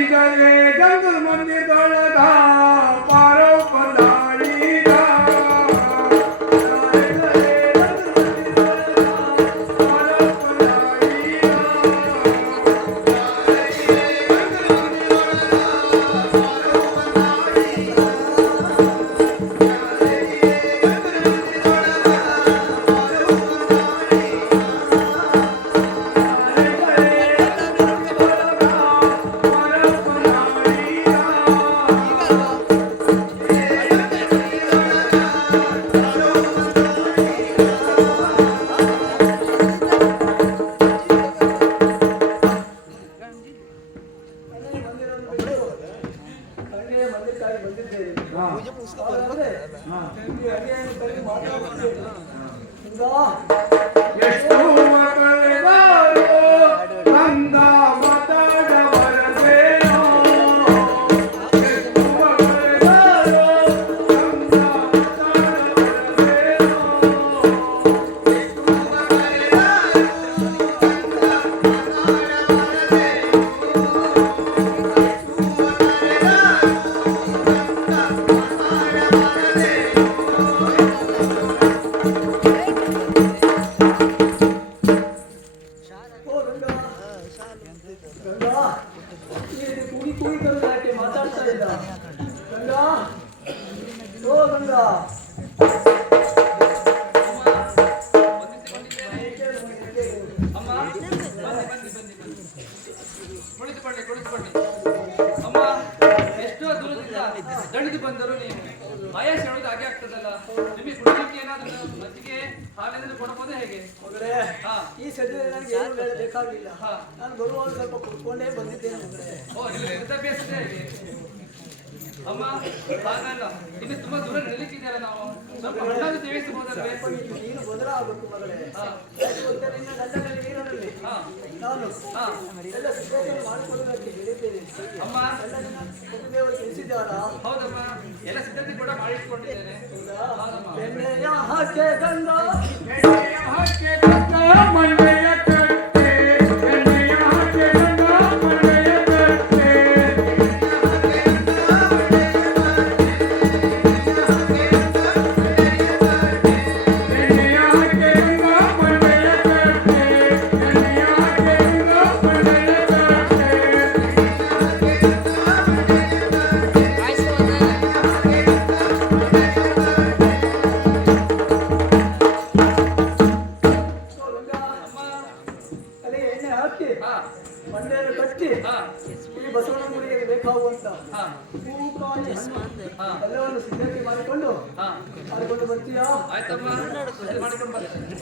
ಐದಲೇ ಗಂಗು ಮಂದಿರದೊಳಗ ಪಾರೋ ಕೊಂಡಾಡಿದ ದಣಿದು ಬಂದರು ನೀವು ಆಯಾಸ ಹೇಳೋದು ಹಾಗೆ ಆಗ್ತದಲ್ಲ. ನಿಮಗೆ ಕುಡಿಲಿಕ್ಕೆ ಏನಾದ್ರು ಮಜ್ಜಿಗೆ ಹಾಲೇನಾದ್ರು ಕೊಡಬಹುದೇ ಹೇಗೆ? ಈ ಸದ್ಯದಲ್ಲಿ ನನಗೆ ಏನು ಬೇಕಾಗಿಲ್ಲ. ನಾನು ಬರುವಾಗ ಸ್ವಲ್ಪ ಕುತ್ಕೊಂಡೇ ಬಂದಿದ್ದೇನೆ. ಓ, ನಿಮಗೆ ವಿದ್ಯಾಭ್ಯಾಸದೇ ಹೇಗೆ? ಅಮ್ಮ ಹಾಗಲ್ಲ, ಇನ್ನು ತುಂಬಾ ದೂರ ನಡೀಲಿಕ್ಕಿದೆಯಲ್ಲ, ನಾವು ಸ್ವಲ್ಪ ಹಣ್ಣಾದ್ರು ಸೇವಿಸಬಹುದಲ್ವೇ? ನೀನು ಬದಲಾಗಬೇಕು ಮಗಳೇ. ನಿನ್ನ ಗಂಡನಲ್ಲಿ ನೀರಿನಲ್ಲಿ ನಾನು ಎಲ್ಲ ಸಿದ್ಧತೆಯನ್ನು ಮಾಡಿಕೊಳ್ಳುವುದಕ್ಕೆ ಹೇಳಿದ್ದೇನೆ. ಅಮ್ಮ ದೇವರು ತಿಳಿಸಿದ್ದಾರಾ? ಹೌದಮ್ಮ, ಎಲ್ಲ ಸಿದ್ಧತೆ ಕೂಡ ಮಾಡಿಟ್ಕೊಂಡಿದ್ದೇನೆ. ಎಣ್ಣೆಯ ಹಾಕೆ ಗಂಗಾ, ಎಣ್ಣೆಯ ಹಾಕೆ ಗಂಗಾ ಮಂಡೆಯ ಕಟ್ಟೆ, ಎಣ್ಣೆಯ ಹಾಕೆ ಗಂಗಾ ಮಂಡೆಯ ಕಟ್ಟೆ, ಎಣ್ಣೆಯ ಹಾಕೆ ಗಂಗಾ ಮಂಡೆಯ ಕಟ್ಟೆ, ಎಣ್ಣೆಯ ಹಾಕೆ ಗಂಗಾ ಮಂಡೆಯ ಕಟ್ಟೆ. ಮಂಡೆಯನ್ನು ಕಟ್ಟಿ ಈ ಬಸವಣ್ಣ ಗುಡಿಗೆ ಬೇಕಾಗುವಂತ ಹೂವು ಕಾಯಿ ಎಲ್ಲವನ್ನು ಸಿದ್ಧತೆ ಮಾಡಿಕೊಂಡು ಬರ್ತೀಯಾ? ಆಯ್ತಮ್ಮ, ಮಾಡಿಕೊಂಡು ಬರ್ತೀನಿ.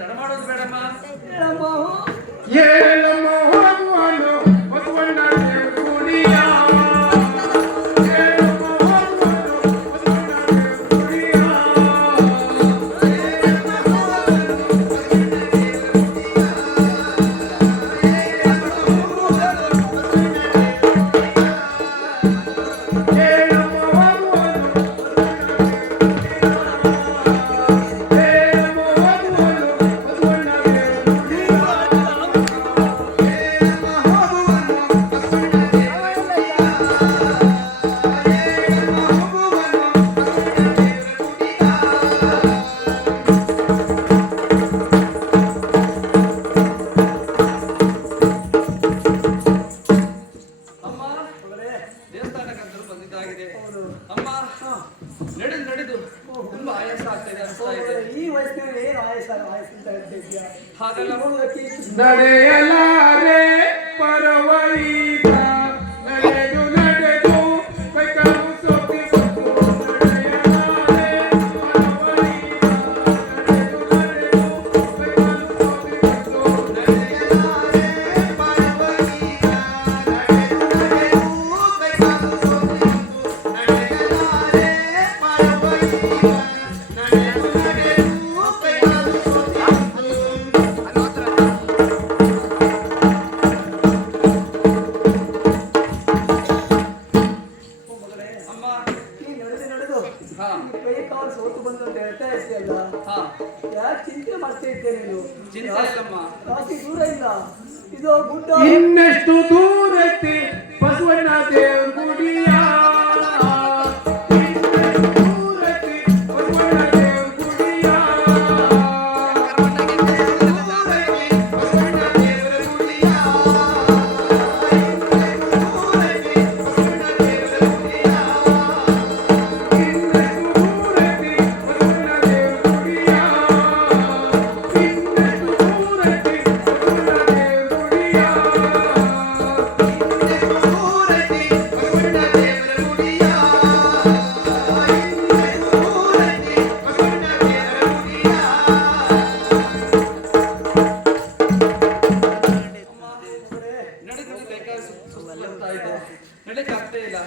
ತಡ ಮಾಡೋದು ಬೇಡಮ್ಮ. ಏಳಮ್ಮ ಹೋಗುವನು ಬಸವಣ್ಣ ದೇವಗುಡಿಯ, ಏಳಮ್ಮ ಹೋಗುವನು ಬಸವಣ್ಣ ದೇವಗುಡಿಯ, ಅಮ್ಮ ನಡೆದು ನಡೆದು ತುಂಬಾ ಆಯಾಸ ಆಗ್ತಾ ಇದೆ. ಈ ವಯಸ್ಸಿನಲ್ಲಿ ಏನು ಆಯಾಸ ಇರ್ತಿದ್ಯಾ? ಹಾಗಲ್ಲ, ನಡೆಯಲಾರೆ ಪರವೈದ ನಡೆದು ನಡೆದು ಕೈಕಾಲು ಸೋತಿ ಬಂತು, ನಡೆಯಲಾರೆ ಪರವೈದ ನಡೆದು ನಡೆದು ಕೈಕಾಲು ಸೋತಿ ಬಂತು, ನಡೆಯಲಾರೆ ಪರವೈದ ನಡೆದು ನಡೆದು ಕೈಕಾಲು ಸೋತಿ ಬಂತು, ನಡೆಯಲಾರೆ ಪರವೈದ ನಡೆದು ನಡೆದು ಕೈಕಾಲು ಸೋತಿ ಬಂತು. ಇದ್ದೇನೆ ಇದು. ಚಿಂತೆ ಇಲ್ಲಮ್ಮ. ಜಾಸ್ತಿ ದೂರ ಇಲ್ಲ, ಇದು ಗುಡ್ಡ. ಇನ್ನೆಷ್ಟು ದೂರ ಐತಿ ಬಸವಣ್ಣ ದೇವ್ರ ಗುಡಿಯ ನಡೀಲಿಕ್ಕಾಗ್ತಾ ಇಲ್ಲ.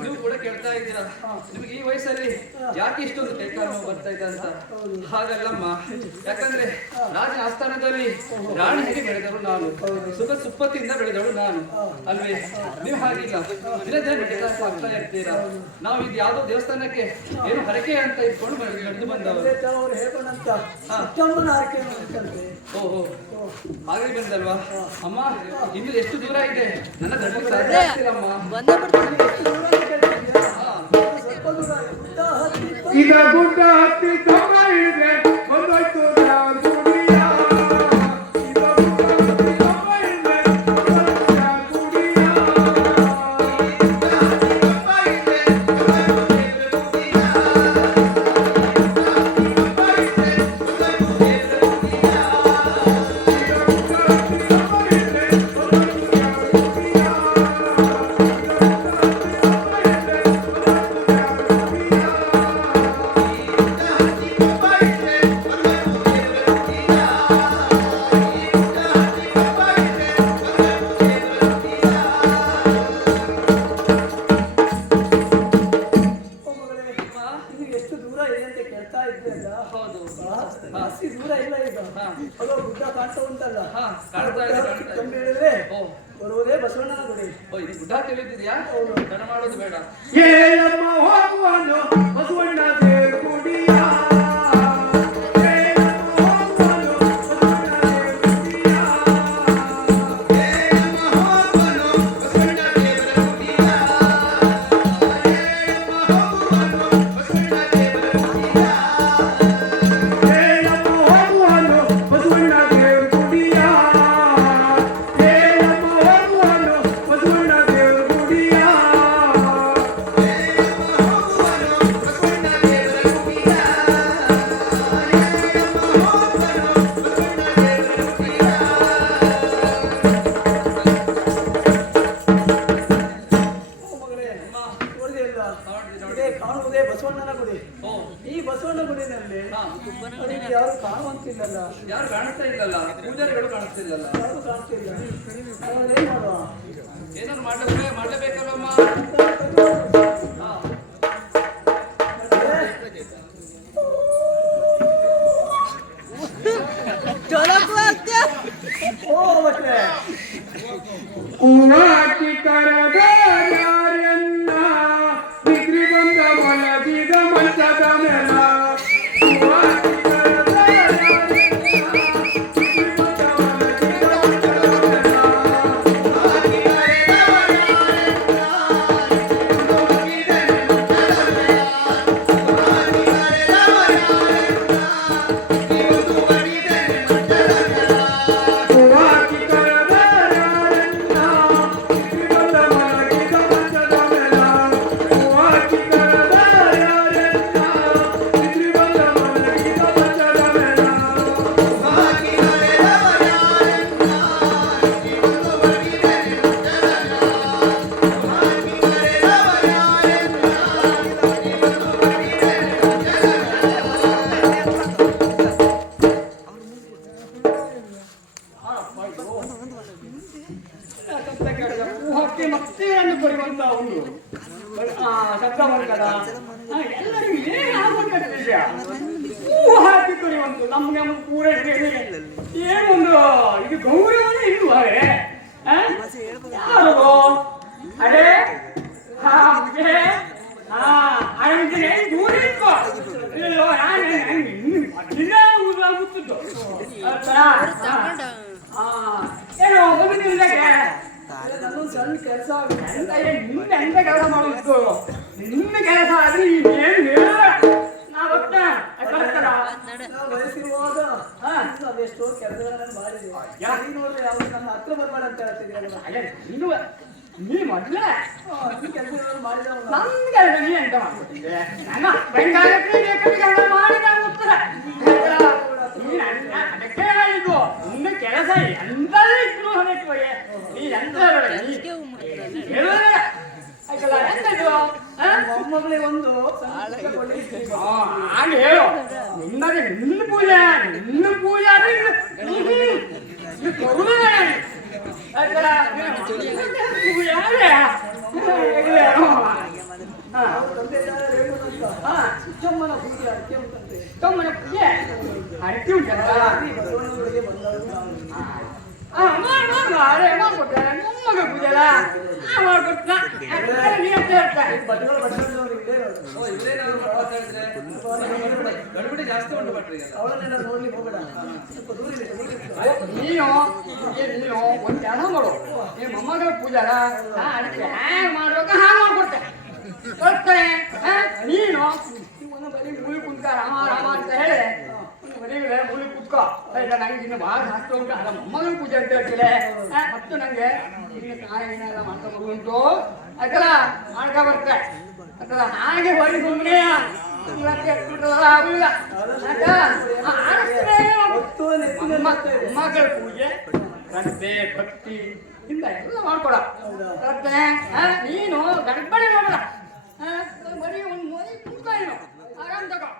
ನೀವು ಕೂಡ ಕೇಳ್ತಾ ಇದ್ದೀರಾ ನಿಮ್ಗೆ ಈ ವಯಸ್ಸಲ್ಲಿ ಯಾಕೆ ಇಷ್ಟೊಂದು ಕೈಕಾಲು ನೋವು ಬರ್ತಾ ಇದೆ ಅಂತ. ಹಾಗಲ್ಲಮ್ಮ, ಯಾಕಂದ್ರೆ ರಾಜನ ಆಸ್ಥಾನದಲ್ಲಿ ರಾಣಿ ಹೇಗೆ ಬೆಳೆದವರು ನಾನು, ಸುಖ ಸುಪ್ಪತ್ತಿಯಿಂದ ಬೆಳೆದವಳು ನಾನು ಅಲ್ವೇ. ನೀವು ಹಾಗಿಲ್ಲ, ದಿನ ದಿನ ನಡೀತಾ ಆಗ್ತಾ ಇರ್ತೀರಾ. ನಾವು ಇದು ಯಾವುದೋ ದೇವಸ್ಥಾನಕ್ಕೆ ಏನು ಹರಕೆ ಅಂತ ಇಟ್ಕೊಂಡು ನಡೆದು ಬಂದವರು. ಅವ್ರು ಹೇಳ್ಕೊಂಡಂತ ಅಷ್ಟಮ್ಮನ ಆರಕೆ ಮಾಡ್ತಾರೆ. ಓಹೋ, ಹಾಗೆ ಬಂದಲ್ವಾ ಅಮ್ಮ. ಇನ್ನು ಎಷ್ಟು ದೂರ ಇದೆ ನನ್ನ ಧರ್ಮಕ್ಕೆ ಸಾಧ್ಯ ಆಗ್ತಿಲ್ಲಮ್ಮ. ಸ್ವಲ್ಪ ದೂರ ಗುಡ್ಡ ಹತ್ತಿ ಇದ ಗುಡ್ಡ ಹತ್ತಿ ತಮ್ಮ ಇದೆ ಬಂದೋಯ್ತು ದೇವ್ರ ಗುಡಿಯ. ಇದ ಗುಡ್ಡ ಹತ್ತಿ ತಮ್ಮ ಇದೆ ಬಂದೋಯ್ತು ದೇವ್ರ ಗುಡಿಯ. ಎಷ್ಟು ದೂರ ಇದೆ ಅಂತ ಕೇಳ್ತಾ ಇದ್ದೆ. ಹೌದು, ಜಾಸ್ತಿ ದೂರ ಇಲ್ಲ ಈಗ. ಅದು ಗುಡ್ಡ ಕಾಣ್ತಾ ಉಂಟಲ್ಲ, ಕಾಣ್ತಾ ಇದೆ, ಕಾಣ್ತಾ ಇದೆ. ಕಂಡು ಹೇಳಿದ್ರೆ ಓ ಬರುವುದೇ ಬಸವಣ್ಣನ ಗುಡಿ. ಓ, ಇದು ಗುಡ್ಡ ತಿಳಿದಿದ್ಯಾ? ತಡ ಮಾಡೋದು ಬೇಡ. ಏಳಮ್ಮ ಹೋಗುವನು ಬಸವಣ್ಣ ದೇವ್ರ ಗುಡಿಯ. ಕಾಣುವುದೇ ಬಸವಣ್ಣನ ಗುಡಿ. ಈ ಬಸವಣ್ಣ ಗುಡಿನಲ್ಲಿ ಅದಕ್ಕೆ ಯಾರು ಕಾಣುವಂತಿಲ್ಲಲ್ಲ, ಯಾರು ಕಾಣಿಸ್ತಾ ಇಲ್ಲಲ್ಲ, ಪೂಜಾರಿಗಳು ಕಾಣಿಸ್ತಿಲ್ಲಲ್ಲ, ಯಾರು ಕಾಣ್ತಿಲ್ಲ. ಏನ್ ಮಾಡುವ? ಏನಾದ್ರು ಮಾಡ್ಲೇಬೇಕಲ್ಲಮ್ಮ. ಓ ಭಟ್ರೆ, ಹೂವಾಕಿ ಕರೆದ ಯಾರನ್ನ ಬಿದ್ರಿ ಬಂದ ಮಲಗಿದ ಮಂಚದ ಮೇಲ. ಹೂವಾಕಿ ಕರೆದ ಯಾರನ್ನ ಬಿದ್ರಿ ಬಂದ ಮಲಗಿದ ಮಂಚದ ಮೇಲ. ಹೂವಾಕಿ ಕರೆದ ಯಾರನ್ನ ಮಲಗಿದ ಮಂಚದ ಮೇಲ. ಹೂವಾಕಿ ಕರೆದ ಯಾರನ್ನ ಇವತ್ತು ಬಡಿದೆ ಮಂಚದ ಮೇಲ. ಹೂವಾಕಿ ಕರೆದ ಯಾರನ್ನ ಬಿದ್ರಿ ಬಂದ ಮಲಗಿದ ಮಂಚದ ಮೇಲ. ಹೂವಾಕಿ ಕರೆದ ಯಾರನ್ನ ಬಿದ್ರಿ ಬಂದ ಮಲಗಿದ ಮಂಚದ ಮೇಲ. ಹೂವಾಕಿ ಕರೆದ ಯಾರನ್ನ ಇವತ್ತು ಬಡಿದೆ ಮಂಚದ ಮೇಲ. ಹೂವಾಕಿ ಕರೆದ ಯಾರನ್ನ ಇವತ್ತು ಬಡಿದೆ ಊಹಕ್ಕೆ ಮತ್ತೇನು ಬರುವಂತ ಒಂದು ಶಬ್ದ ಬರ್ತದ. ಎಲ್ಲರಿಗೂ ಏನಾಗುವಂತ ವಿಷಯ ಊಹಾಕಿ ಬರುವಂತು ನಮ್ಗೆ ಪೂರೈಕೆ ಏನೊಂದು ಇದು ಗೌರವನೇ ಇಲ್ವಾ? ಯಾರು ಅರೆ ದೂರ ಇಲ್ವೋ? ಇಲ್ಲೋ ನಾನು ಊರಾಗುತ್ತಿದ್ದು ನನ್ನ ಕೆಲಸ ಎಂತ ಕೆಲಸ ಮಾಡುದು ನಿನ್ನ ಕೆಲಸ ಆದ್ರೆ ಏನು ಹೇಳ ನಾವು ವಯಸ್ಸಿರುವಾಗ ಅದೆಷ್ಟೋ ಕೆಲಸಗಳನ್ನು ಮಾಡಿದೆ ನೋಡ್ರೆ ಯಾವ್ದು ನನ್ನ ಹತ್ರ ಬರ್ಬೇಡ ಅಂತ ಹೇಳ್ತಿದ್ದೀರಲ್ಲ ನೀ ಮೊದ್ಲೇ ಈ ಕೆಲಸಗಳನ್ನು ಮಾಡಿದ ನನ್ ಕೆಲಸ ನೀ ಎಂತ ಮಾಡ್ಕೊಟ್ಟಿದ್ದೆ ನನ್ನ ಬೆಂಗಾಲಕ್ಕೆ ಮಾಡಿದ ಉತ್ತರ ಅದಕ್ಕೆ ಹೇಳಿದ್ದು ನಿನ್ನ ಕೆಲಸ ಎಂತಲ್ಲಿ ಇದ್ರು ಹೊರಟು ನೀ ಎಂತ ಆಯ್ತಲ್ಲ ಎಂತದ್ದು ಮೊಮ್ಮಗಳಿಗೆ ಒಂದು ಹಾಗೆ ಹೇಳು ನಿನ್ನಗೆ ನಿನ್ನ ಪೂಜೆ ಅಂದ್ರೆ ಕರುಣೆ ಆಯ್ತಲ್ಲ ಚಮ್ಮನ ಪೂಜೆ ಅಡಿಕೆ ಉಂಟಂತೆ ತಮ್ಮನ ಪೂಜೆ ಅಡಿಕೆ ಉಂಟಲ್ಲ ಬಸವಣ್ಣನವರಿಗೆ ಬಂದವರು ಮಾಡ್ಕೊಡ್ತಾರೆ ಮೊಮ್ಮಗ ಪೂಜೆಲ್ಲ ಮಾಡ್ಕೊಟ್ಟ ನೀ ಅಂತ ಹೇಳ್ತಾರೆ ಬಟ್ಟೆಗಳು ಬಸವಣ್ಣನವರು ಇಲ್ಲೇ ಇರೋದು ಇವರೇನಾದ್ರು ಮಾತಾಡಿದ್ರೆ ಗಡಿಬಿಡಿ ಜಾಸ್ತಿ ಉಂಟು ಭಟ್ರಿಗೆ. ಅವಳನ್ನೆಲ್ಲ ನೋಡ್ಲಿಕ್ಕೆ ಹೋಗಬೇಡ ಸ್ವಲ್ಪ ದೂರ ಇದೆ ನೀನು ಒಂದು ಕೆಲಸ ಮಾಡು ನೀನು ಮೊಮ್ಮಗಳ ಪೂಜಾರ ಅದಕ್ಕೆ ಹ್ಯಾಂಗ್ ಮಾಡ್ಬೇಕು ಹಾಗೆ ಮಾಡ್ಕೊಡ್ತೆ ಕೊಡ್ತೇನೆ ನೀನು ಒಂದು ಬರೀ ಮುಳಿ ಕುಂತ್ಕ ರಾಮ ರಾಮ ಅಂತ ಹೇಳಿ ಬರೀ ಮುಳಿ ಕುತ್ಕೋ ಇಲ್ಲ ನಂಗೆ ಇನ್ನು ಭಾಳ ಜಾಸ್ತಿ ಉಂಟು ಅದ ಮೊಮ್ಮಗಳ ಪೂಜೆ ಅಂತ ಹೇಳ್ತಿಲ್ಲ ಮತ್ತು ನಂಗೆ ಇನ್ನು ಕಾಯಿನ ಎಲ್ಲ ಮಾಡ್ಕೊಂಡು ಉಂಟು ಆಯ್ತಲ್ಲ ಮಾಡ್ಕೊ ಬರ್ತೆ ಆಯ್ತಲ್ಲ ಹಾಗೆ ಬರೀ ಸುಮ್ಮನೆ ಆಗುದಿಲ್ಲ ಮಗಳ ಪೂಜೆ ಶ್ರದ್ಧೆ ಭಕ್ತಿ ಇಂದ ಎಲ್ಲ ಮಾಡ್ಕೊಡ ನೀನು ಗಡ್ಬಡಿ ಮಾಡಬೇಡ ಬರೀ ಒಂದು ಮೈ ಕುಂತ ನೀನು ಆರಾಮ್ ತಗೋ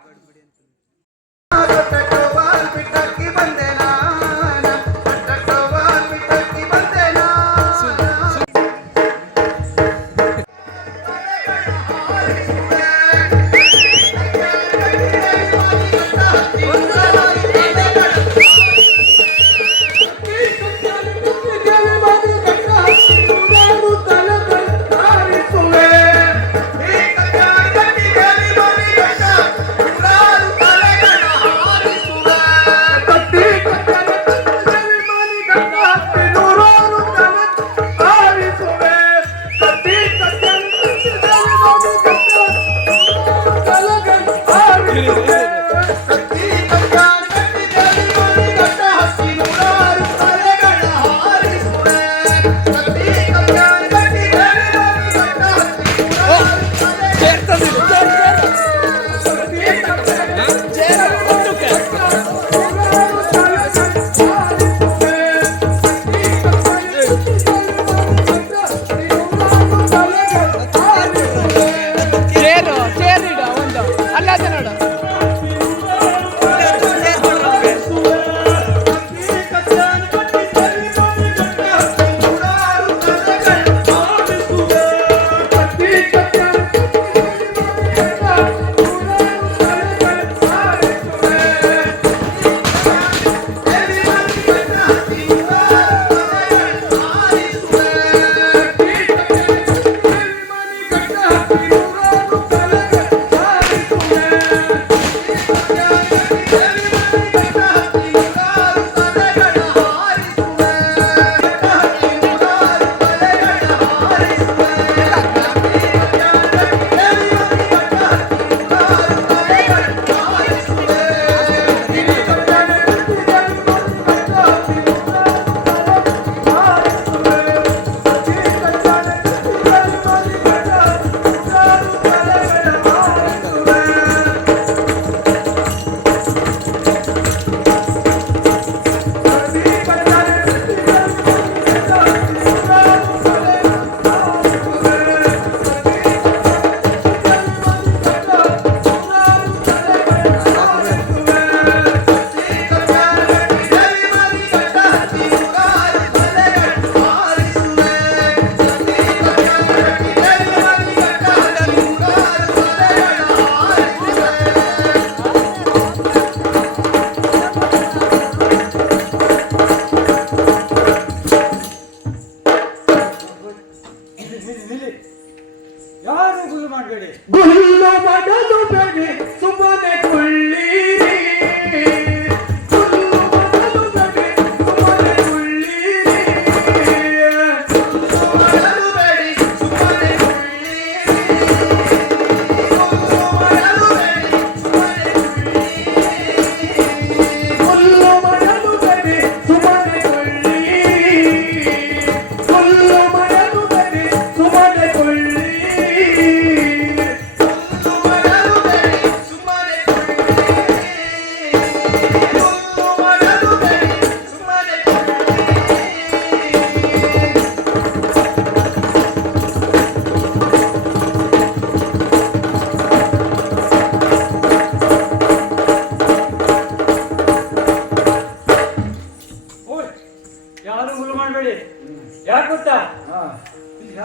Hello.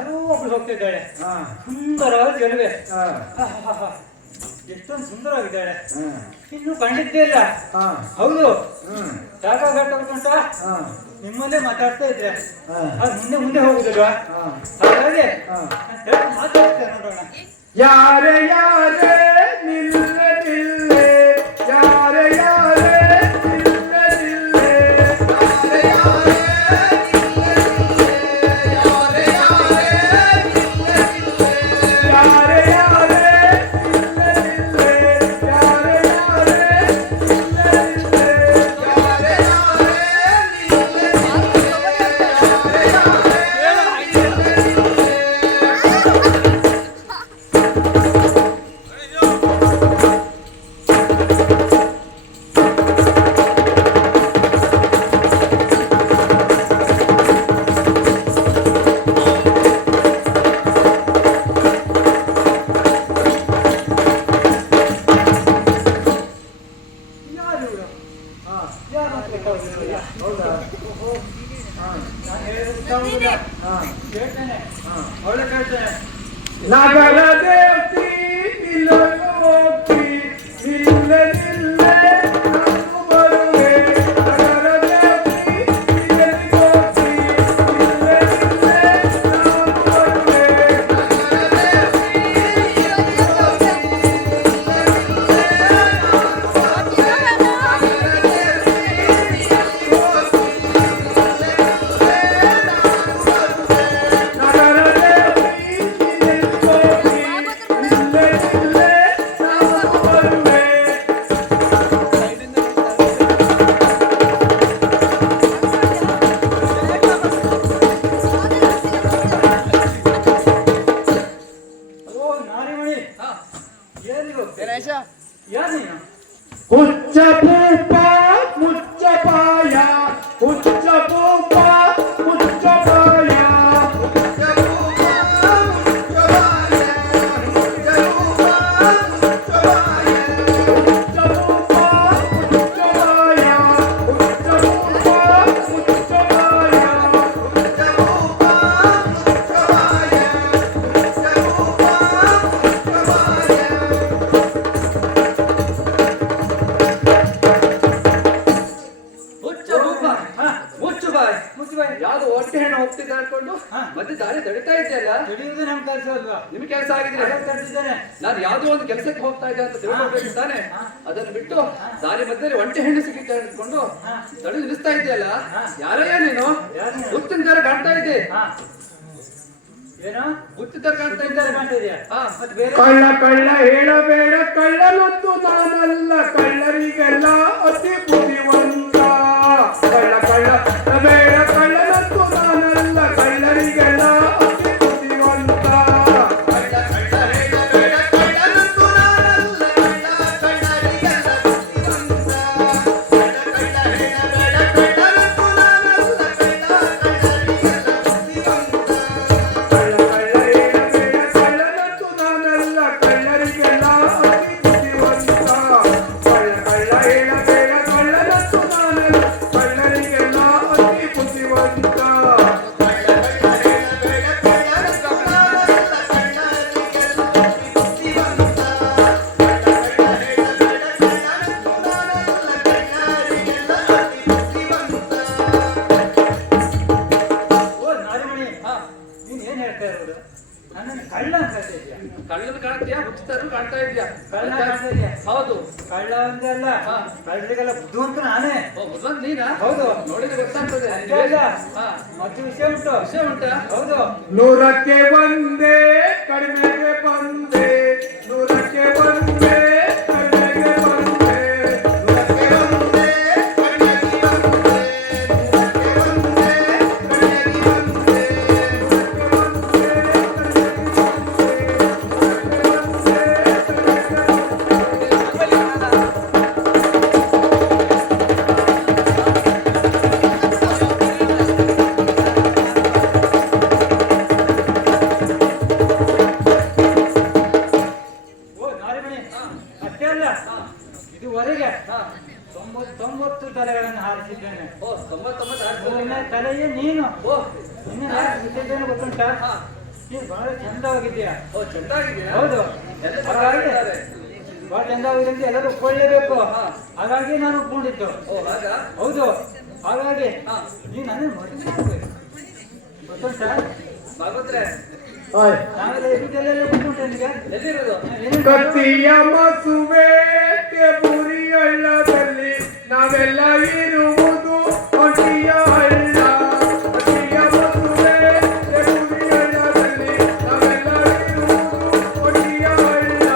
ಯಾರೋ ಒಬ್ಳು ಹೋಗ್ತಿದ್ದಾಳೆ, ಹಾ ಸುಂದರವಾದ ಜಲವೇ, ಹಾ ಎಷ್ಟೊಂದು ಸುಂದರವಾಗಿದ್ದಾಳೆ, ಹಾ ಇನ್ನು ಕಂಡಿದ್ದೇ ಇಲ್ಲ. ಹಾ ಹೌದು, ಹ್ಮ್ ಸಾಕಾಗಟ್ಟ ಉಂಟಾ, ಹಾ ನಿಮ್ಮಲ್ಲೇ ಮಾತಾಡ್ತಾ ಇದ್ರೆ ಹಾ ಅದು ಮುಂದೆ ಮುಂದೆ ಹೋಗುದಿಲ್ವಾ? ಹಾ ಹಾಗಾಗಿ ಹಾ ಮಾತಾಡ್ತೇನೆ, ನೋಡೋಣ. ಯಾರೇ ಯಾರೇ ನಿಲ್ಲೆ ನಿಲ್ಲೆ, ಯಾರೇ ಯಾರೇ ನಿಲ್ಲೆ ನಿಲ್ಲೆ, ಯಾರೇ ಯಾರೇ ನಿಲ್ಲೆ ನಿಲ್ಲೆ, ಯಾರೇ ಯಾರೇ ನಿಲ್ಲೆ ನಿಲ್ಲೆ, ಯಾರೇ ಯಾರೇ ನಿಲ್ಲೆ ನಿಲ್ಲೆ, ಯಾರೇ ಯಾರೇ ನಿಲ್ಲೆ ನಿಲ್ಲೆ, ಯಾರೇ ಯಾರೇ ನಿಲ್ಲೆ ಯಾರು ಇವ್ರು? ಹಾ ಯಾರು ಅಂತ ಗೊತ್ತಾಗುದಿಲ್ಲ. ಹೌದಾ ಹಾ ನಾನು ಹೇಳಿದ್ರೆ ಗೊತ್ತಾಗುದಿಲ್ಲ. ಹಾ ಕೇಳ್ತೇನೆ, ಹಾ ಅವಳೆ ಕೇಳ್ತೇನೆ. ನಗರ ದೇವತಿ ನಿಲ್ಲೋಗಿ ನಿಲ್ಲೆ ನಿಲ್ಲೆ ನಾನು ಬರುವೆ, ನಗರ ದೇವತಿ ನಿಲ್ಲೋಗಿ ನಿಲ್ಲೆ ನಿಲ್ಲೆ ನಾನು ಬರುವೆ, ನಗರ ದೇವತಿ ನಿಲ್ಲೋಗಿ ನಿಲ್ಲೆ ನಿಲ್ಲೆ ನಾನು ಬರುವೆ, ನಗರ ದೇವತಿ ನಿಲ್ಲೋಗಿ ನಿಲ್ಲೆ ನಿಲ್ಲೆ ನಾನು ಬರುವೆ, ನಗರ ದೇವತಿ ನಿಲ್ಲೋಗಿ ನಿಲ್ಲೆ ನಿಲ್ಲೆ ನಾನು ಬರುವೆ. ಓ ನಾರಿಮಣಿ, ಹಾ ಏನಿದು? ಯಾರು ನೀನು? ಹುಚ್ಚ ಭೂಪ ಮುಚ್ಚ ಪಾಯ, ಹುಚ್ಚ ಭೂಪ ಮುಚ್ಚ ಪಾಯ, ಹುಚ್ಚ ಭೂಪ ಮುಚ್ಚ ಪಾಯ, ಹುಚ್ಚ ಭೂಪ ಮುಚ್ಚ ಪಾಯ, ಹುಚ್ಚ ಭೂಪ ಮುಚ್ಚ ಪಾಯ, ಹುಚ್ಚ ಭೂಪ ಮುಚ್ಚ ಪಾಯ, ಹುಚ್ಚ ಭೂಪ ಮುಚ್ಚ ಪಾಯ, ಹುಚ್ಚ ಭೂಪ ಮುಚ್ಚ ಪಾಯ. ಹುಚ್ಚ ರೂಪ, ಮುಚ್ಚು ಬಾಯ್. ಮುಚ್ಚು ಬಾಯಿ. ಯಾವ್ದು ಹೊಟ್ಟೆ ಹೆಣ್ಣು ಹೋಗ್ತಿದ್ದ ಅನ್ಕೊಂಡು ಹಾ. ಮತ್ತೆ ದಾರಿ ತಡಿತಾ ಇದೆಯಲ್ಲ, ಹಿಡಿಯುವುದು ನಮ್ಮ ಕೆಲಸ ಅಲ್ವಾ? ನಿಮ್ ಕೆಲಸ ಆಗಿದ್ರೆ ತರ್ತಿದ್ದೇನೆ. ನಾನು ಯಾವ್ದೋ ಒಂದು ಕೆಲಸಕ್ಕೆ ಹೋಗ್ತಾ ಇದ್ದೆ ಅಂತ ತಿಳ್ಕೊಳ್ಬೇಕು ತಾನೆ. ಅದನ್ನು ಬಿಟ್ಟು ದಾರಿ ಮಧ್ಯದಲ್ಲಿ ಒಂಟೆ ಹೆಣ್ಣು ಸಿಗುತ್ತೆ ಅಂದ್ಕೊಂಡು ತಡೆ ನಿಲ್ಲಿಸ್ತಾ ಇದೆಯಲ್ಲ, ಯಾರಯ್ಯ ನೀನು? ಯಾರು ನೀನು? ಹುತ್ತಿನ ತರ ಕಾಣ್ತಾ ಇದ್ದೆ, ಹಾ. ಏನು? ಹುತ್ತಿನ ತರ ಕಾಣ್ತಾ ಇದ್ದಾರೆ ಇದ್ದಾರೆ. ಮಾಡ್ತಿದ್ಯಾ? ಹಾ ಮತ್ತೆ ಬೇರೆ ಕಳ್ಳ ಕಳ್ಳ ಹೇಳಬೇಡ, ಕಳ್ಳನೊಂದು ನಾನಲ್ಲ, ಕಳ್ಳರಿಗೆಲ್ಲ ಅತಿ ಬುದ್ಧಿವಂತ. ಕಳ್ಳ ಕಳ್ಳ ಬೇಡ, ಕಳ್ಳನೊಂದು ನಾನಲ್ಲ, ಕಳ್ಳರಿಗೆಲ್ಲ ಅತಿ ಬುದ್ಧಿವಂತ. ಕಳ್ಳ ಕಳ್ಳ ಹೇಳಬೇಡ, ಕಳ್ಳನೊಂದು ನಾನಲ್ಲ, ಕಳ್ಳರಿಗೆಲ್ಲ ಬುದ್ಧಿವಂತ. ಕಳ್ಳ ಕಳ್ಳ ಹೇಳಬೇಡ, ಕಳ್ಳನೊಂದು ನಾನಲ್ಲ, ಕಳ್ಳರಿಗೆಲ್ಲ ಬುದ್ಧಿವಂತ. ಕಳ್ಳ ಕಳ್ಳ ಹೇಳಬೇಡ, ಕಳ್ಳನಂತೂ ನಾನಲ್ಲ, ಕಳ್ಳರಿಗೆಲ್ಲ ಅತಿ ಬುದ್ಧಿವಂತ. ಕಳ್ಳ ಕಳ್ಳ ಹೇಳಬೇಡ, ಕಳ್ಳನಂತೂ ನಾನಲ್ಲ, ಕಳ್ಳರಿಗೆಲ್ಲ ಅತಿ ಬುದ್ಧಿವಂತ. ಕಳ್ಳ ಕಳ್ಳ ಹೇಳಬೇಡ, ಕಳ್ಳನಂತೂ ನಾನಲ್ಲ, ಕಳ್ಳರಿಗೆಲ್ಲ ಅತಿ ಬುದ್ಧಿವಂತ. ಕಳ್ಳ ಕಳ್ಳ ಹೇಳಬೇಡ, ಕಳ್ಳನಂತೂ ನಾನಲ್ಲ, ಕಳ್ಳರಿಗೆಲ್ಲ ಅತಿ ಬುದ್ಧಿವಂತ. ಓ ನಾರಿಮಣಿ, ನೀನ್ ಏನ್ ಹೇಳ್ತಾ ಇರೋದು? ನನ್ನನ್ನು ಕಳ್ಳ ಅಂತ ಹೇಳ್ತಾ ಇದ್ಯಾ? ಕಳ್ಳನ ಕಾಣ್ತೀಯಾ, ಹುಚ್ಚರು ಕಾಣ್ತಾ ಇದೆಯಾ? ಕಳ್ಳ ಕಾಣ್ತಾ ಇದ್ಯಾ? ಹೌದು. ಕಳ್ಳ ಅಂದ್ರೆ ಅಲ್ಲ, ಕಳ್ಳರಿಗೆಲ್ಲ ಬುದ್ಧಿವಂತ ನಾನೇ. ಓ ಬುದ್ಧಿವಂತ ನೀನಾ? ಹೌದು. ನೋಡಿದ್ರೆ ಗೊತ್ತಾಗ್ತದೆ. ಅಷ್ಟೇ ಅಲ್ಲ, ಹಾ ಮತ್ತೆ ವಿಷಯ ಉಂಟು. ವಿಷಯ ಉಂಟಾ? ಹೌದು. ನೂರಕ್ಕೆ ಒಂದೇ ಕಡಿಮೆಗೆ ಬಂದೆ, ನೂರಕ್ಕೆ ಒಂದೇ ಕಡಿಮೆಗೆ ಬಂದೆ, ನೂರಕ್ಕೆ ಒಂದೇ ಕಡಿಮೆಗೆ ಬಂದೆ, ನೂರಕ್ಕೆ ಒಂದೇ ಕಡಿಮೆಗೆ ಬಂದೆ, ನೂರಕ್ಕೆ ಒಂದೇ ಕಡಿಮೆಗೆ ಓ ನಾರಿಮಣಿ, ಅಷ್ಟೇ ಅಲ್ಲ, ಇದುವರೆಗೆ 99 ತಲೆಗಳನ್ನು ಹಾರಿಸಿದ್ದೇನೆ. ಓ 99 ಮೂರನೇ ತಲೆಯೇ ನೀನು. ಓ ಇನ್ನು ಯಾರು ಬಿಟ್ಟಿದ್ದೇನೆ ಗೊತ್ತುಂಟಾ? ನೀನು ಬಹಳ ಚಂದವಾಗಿದ್ದೀಯಾ. ಓ ಚೆಂದಾಗಿದ್ದೀಯಾ? ಹೌದು. ಎಲ್ಲ ಹಾಗಾಗಿ ಚೆನ್ನಾಗಿದ್ದಾರೆ. ಬಹಳ ಚಂದವಾಗಿದೆ ಅಂತ ಎಲ್ಲರೂ ಒಪ್ಕೊಳ್ಳೇಬೇಕು. ಹಾಗಾಗಿ ನಾನು ಒಪ್ಕೊಂಡಿದ್ದು. ಓ ಹಾಗಾ? ಹೌದು. ಹಾಗಾಗಿ ಹಾ. ನೀನು ನನ್ನನ್ನು ಮದುವೆ ಮಾಡ್ಬೇಕು. ಗೊತ್ತುಂಟಾ? ಭಾಗವತ್ರೆ ನಾವೆಲ್ಲ ಇದೆಲ್ಲ ಗೊತ್ತುಂಟು ನಿನಗೆ? ಎಲ್ಲಿರೋದು? ಕತ್ತಿಯ ಮಸುವೆ ಬುರಿ ಹಳ್ಳದಲ್ಲಿ ನಾವೆಲ್ಲ ಇರುವುದು ಹೊಟ್ಟಿಯ ಹಳ್ಳ. ಕತ್ತಿಯ ಮಸುವೆ ಬುರಿ ಹಳ್ಳದಲ್ಲಿ ನಾವೆಲ್ಲ ಇರುವುದು ಹೊಟ್ಟಿಯ ಹಳ್ಳ.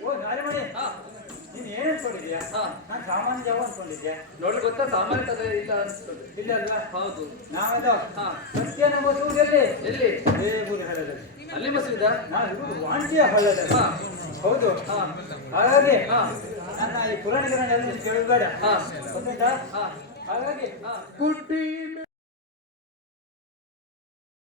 ಓ ನಾರಿಮಣಿ, ಹಾ ನೀನು ಏನು ಅನ್ಕೊಂಡಿದ್ಯಾ? ಹಾ. ನಾನು ಸಾಮಾನ್ಯ ಜಾವ ಅನ್ಕೊಂಡಿದ್ದೆ. ನೋಡಿ ಗೊತ್ತಾ ಸಾಮಾನ್ಯತೆ ಇಲ್ಲ ಅನ್ಸ್ತದೆ. ಇಲ್ಲ ಅಲ್ವಾ? ಹೌದು. ನಾವೆಲ್ಲ ಹಾ ಸತ್ಯ ನಮ್ಮ ಸೂರ್ಯಲ್ಲಿ ಎಲ್ಲಿ? ಬುರಿ ಹಳ್ಳದಲ್ಲಿ. ಅಲ್ಲಿ ಮಸೀದ? ನಾನು ಇರುವುದು ವಾಣಿಜ್ಯ ಹಳ್ಳದಲ್ಲಿ. ಹಾ ಹೌದು. ಹಾ ಹಾಗಾಗಿ ಹಾ ನನ್ನ ಈ ಪುರಾಣಿಕರನ್ನೆಲ್ಲ ಕೇಳಬೇಡ. ಹಾ ಗೊತ್ತಾಯ್ತಾ? ಹಾ ಹಾಗಾಗಿ ಹಾ ಗುಡ್ಡಿ